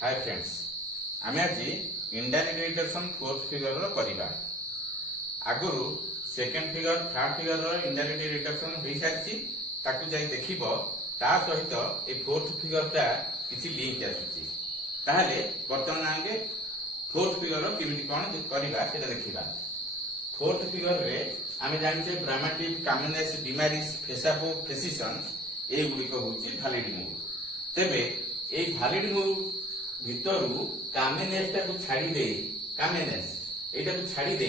Hi friends, आमे आज indirect reduction fourth figure रो करिबा। आगुरु सेकंड फिगर थर्ड फिगर रो indirect reduction होई सारछि, ताकु जाई देखिबो ता सहित ए फोर्थ फिगर ता किछि लिंक आसुछि। ताहले वर्तमान आगे फोर्थ फिगर रो किमिति कोन करिबा सेटा देखिबा। फोर्थ फिगर रे आमे जानिछे ब्राह्मटिव कामिनेस डिमारिस फेसापो फेसिसन ए गुडी को होछि वैलिड मूव। तेबे ए वैलिड मूव भितरु कामिनेस टा को छाडी दे, कामिनेस एटा को छाडी दे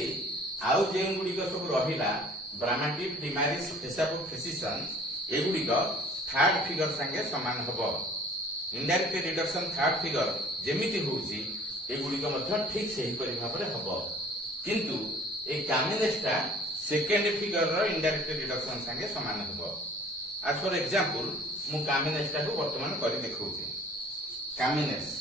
आउ जेन गुडी को सब रहिला ब्राह्मटिव डिमारिस फेसापो फेसिसन ए गुडी को थर्ड फिगर संगे समान हबो। इनडायरेक्ट रिडक्शन थर्ड फिगर जेमिति होउछि ए गुडी को मध्य ठीक सही परि भाबरे हबो, किंतु ए कामिनेस टा सेकंड फिगर रो इनडायरेक्ट रिडक्शन संगे समान हबो। आज फॉर एग्जांपल मु कामिनेस टा को वर्तमान करि देखौछि। कामिनेस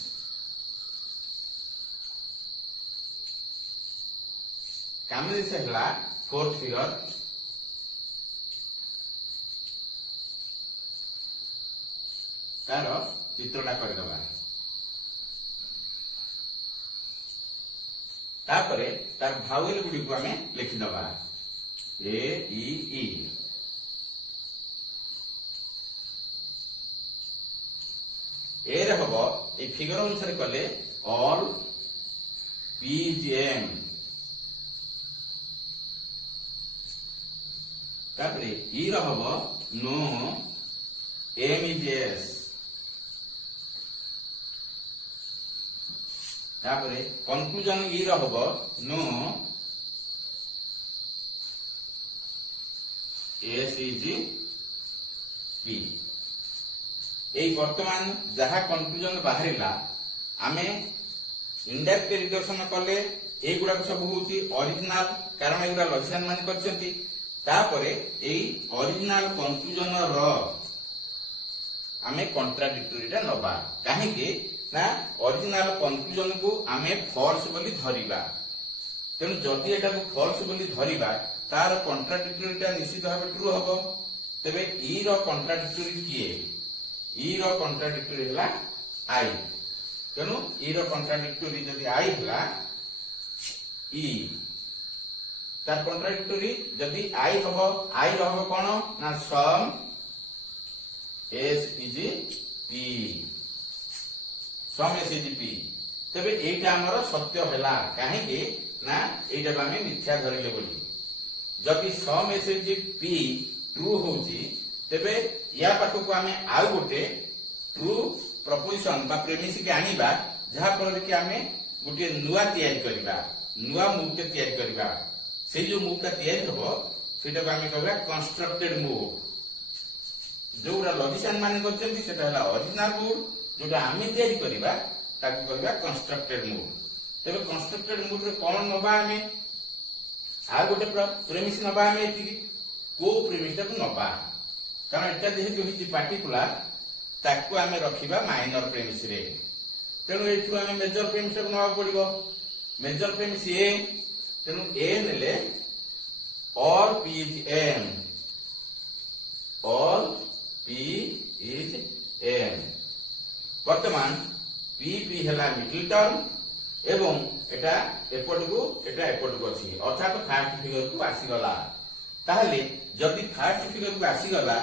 कामिनेस हला फोर्थ फिगर। तार चित्रटा कर दबा। तापरे तार भावेल गुडी को हमें लिखि दबा ए ई ई। ए रे हबो ए फिगर अनुसार कले ऑल पीजीएम। तापरे ई रे हबो नो एमईजेएस। तापरे कंक्लूजन ई रे हबो नो एसईजी पी। एई वर्तमान जहा कंक्लूजन बाहरिला आमे इनडायरेक्ट रिडक्शन कले ए गुडा सब होउची ओरिजिनल, कारण एगुडा लक्षण मान करछंती। तापरे एई ओरिजिनल कंक्लूजन रो आमे कॉन्ट्राडिक्टरी रे नबा। काहे कि ना ओरिजिनल कंक्लूजन को आमे फॉल्स बोली धरिबा। तेनु जदि एटा को फॉल्स बोली धरिबा तार कॉन्ट्राडिक्टरी टा निश्चित भाबे ट्रू हबो। तबे ई रो कॉन्ट्राडिक्टरी किए? ई रो कॉन्ट्राडिक्टरी हला आई। तेनु ई रो कॉन्ट्राडिक्टरी जदि आई हला ई, तार कॉन्ट्राडिक्टरी जदि आई हबो, आई रो हबो कोन ना some S is P, some S is P. तबे एटा हमर सत्य हला। काहे कि ना एटा को हमें मिथ्या धरिले बोली। जदि सम एस इज पी ट्रू होउची तेबे या पाखो को हमें आउ गोटे ट्रू प्रपोजिशन बा प्रेमिस के आनिबा, जहा फल कि हमें गोटे नुआ तैयारी करबा, नुआ मूव के तैयारी करबा। से जो मूव का तैयारी हबो सेटा को हमें कहबा कंस्ट्रक्टेड मूव। जोरा लॉजिशियन माने करछंती सेटा हला ओरिजिनल मूव, जोटा हमें तैयारी करबा ताकू कहबा कंस्ट्रक्टेड मूव। तबे कंस्ट्रक्टेड मूव रे कोन नबा हमें आ गोटे प्रेमिस नबा हमें एति को प्रेमिस को नबा, कारण एटा जेहेतु हिची पार्टिकुलर ताकू हमें रखिबा माइनर प्रेमिस रे। तेनु एथु हमें मेजर प्रेमिस को नबा पड़िबो। मेजर प्रेमिस ए, तेनु ए नेले all P is M, all P is M. वर्तमान पी पी हला मिडिल टर्म एवं एटा एपट को अछि, अर्थात फर्स्ट फिगर को आसी गला। ताहले जदि फर्स्ट फिगर को आसी गला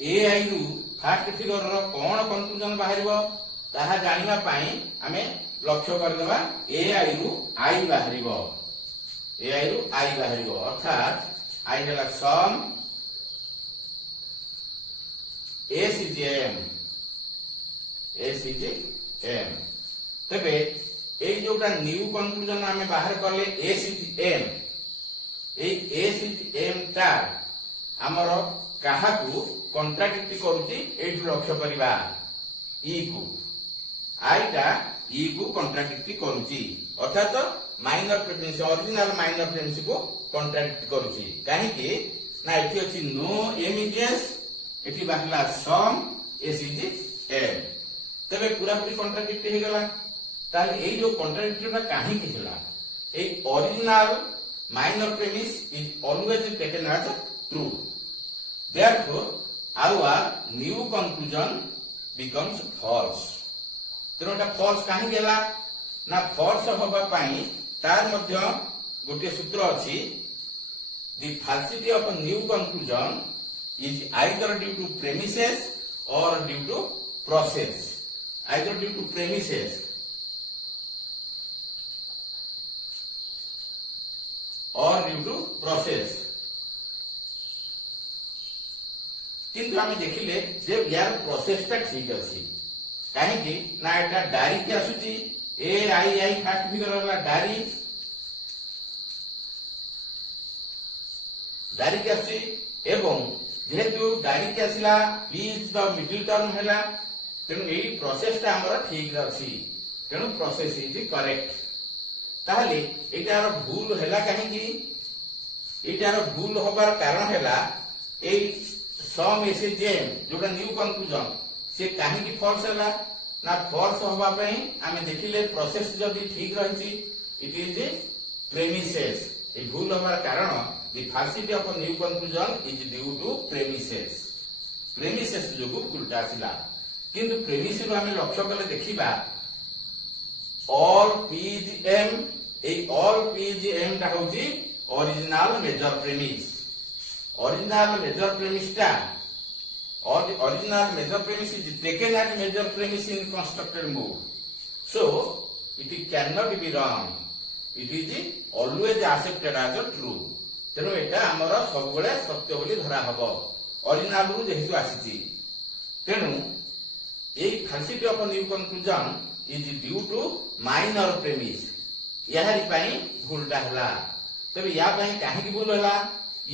ए आई रु फर्स्ट फिगर रो कोन कंक्लूजन बाहरिबो ताहा जानिबा पई हमें लक्ष्य करदबा ए आई रु आई बाहरिबो। ए आई रु आई बाहरिबो, अर्थात आई हला some S is M, S is M. तबे ए जोटा न्यू कंक्लूजन हमें बाहर करले एस इज एम, ए एस इज एम टा हमर काहा को कॉन्ट्राडिक्ट करूची एठी लक्ष्य करबा ई को। आई टा ई को कॉन्ट्राडिक्ट करूची, अर्थात minor premise original minor premise को कॉन्ट्राडिक्ट करूची। काहे कि ना एठी अछि नो एमईजेएस, एठी बाहला सम एस इज एम। तबे पूरा पूरी कॉन्ट्राडिक्ट हे गला। ताले ए जो कॉन्ट्राडिक्ट ता काहे कि हला? ए original minor premise is always taken as true. Therefore, our new conclusion becomes false. तेणु एटा फॉल्स काहे गेला ना फॉल्स होबा पई तार मध्य गोटे सूत्र अछि the falsity of a new conclusion is either due to premises or due to process either due to premises or due to process किंतु आम देखिले जे यार प्रोसेसटा ठीक अछि काहे ना एटा डारी के आसुची ए आई आई फर्स्ट फिगर वाला डारी के आसी एवं जेहेतु डारी के आसिला B is the middle term हैला तेणु एई प्रोसेसटा हमर ठीक अछि तेणु प्रोसेस इज करेक्ट ताहले एटार भूल हैला काहे एटार भूल होबार कारण हैला एई सम एस जेम जोटा न्यू कंक्लूजन से काहे फॉल्स हैला ना फॉल्स होबा पई आमे देखिले प्रोसेस जदी ठीक रहिछि इट इज द प्रेमिसेस ए भूल होबार कारण the falsity of new conclusion is due to premises जोगु भूलटा आसिला किंतु प्रेमिस आमे लक्ष्य कले देखिबा ऑल पीजीएम ए ऑल पीजीएम ता होची original major premise original major premise ta or the original major premise is taken as major premise in constructed mode, so it cannot be wrong, it is always accepted as a true तेणु एटा हमर सब बेले सत्य बोली धरा हबो original रु जेहेतु आसीची तेणु ए falsity of new conclusion is due to minor premise याहरी पई भूलटा हला तबे या पई काहे की भूल हला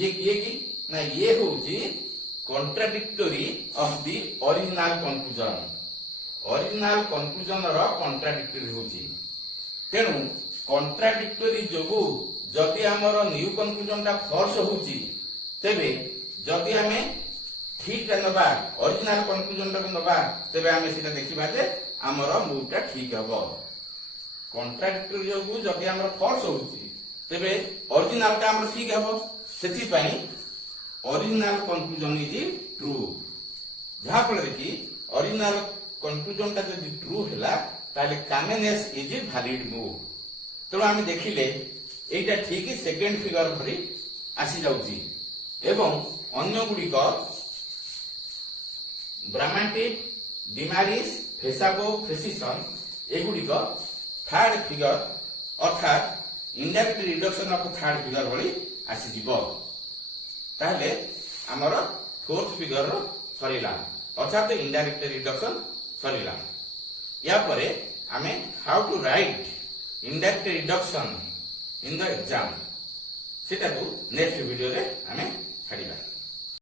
ये किए की ना ये होची contradictory of the original conclusion रो कॉन्ट्राडिक्टरी होची तेणु कॉन्ट्राडिक्टरी जोगु जदि हमर न्यू कंक्लूजन ता फॉल्स होची तेबे जदि हमें ठीक नबा ओरिजिनल कंक्लूजन ता नबा तेबे हमें सेटा देखिबा जे हमर मूवटा ठीक हबो कॉन्ट्राडिक्टरी जोगु जदि हमर फॉल्स होची तेबे ओरिजिनल ता हमर ठीक हबो सेति पई ओरिजिनल कंक्लूजन इज ट्रू जहा फल कि ओरिजिनल कंक्लूजन ता जदि ट्रू हैला ताले कामेनेस इज वैलिड मूव तेणु आम देखिले एटा ठीक सेकेंड फिगर भरी आसी जाउची एवं अन्य गुडिक ब्राह्मणटिक डिमारिस फेसाबो फ्रेसिसन एगुडिक थर्ड फिगर अर्थात indirect reduction of third figure भरी आसी जिवो ताहले हमर फोर्थ फिगर सरीला अर्थात इनडायरेक्ट रिडक्शन सरीला या परे हमें how to write indirect reduction in the exam सेटा को नेक्स्ट वीडियो रे हमें छाड़ीबा।